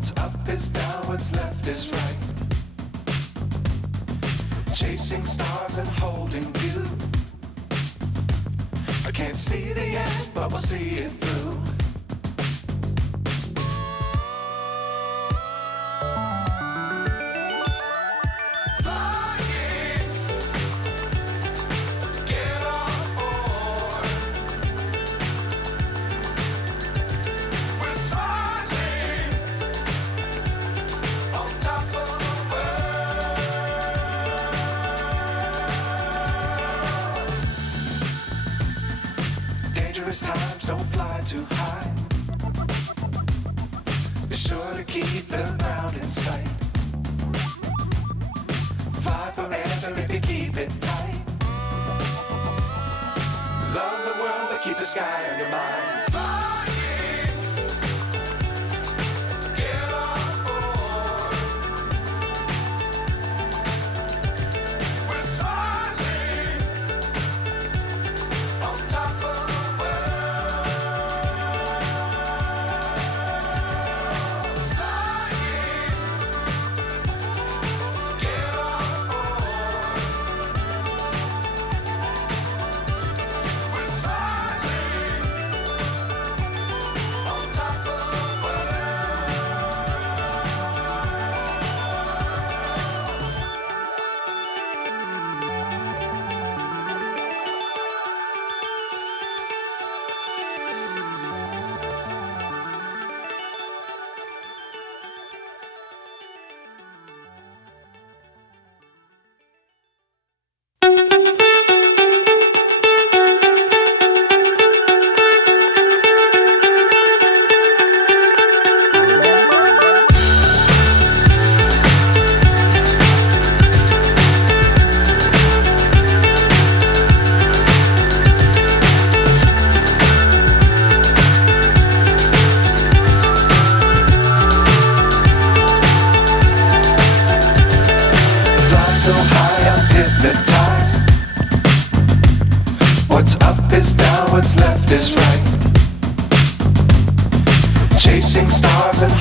What's up is down, what's left is right. Chasing stars and holding you. I can't see the end, but we'll see it through. Times don't fly too high. Be sure to keep the ground in sight. Fly forever if you keep it tight. Love the world but keep the sky on your mind. So high I'm hypnotized. What's up is down, what's left is right. Chasing stars and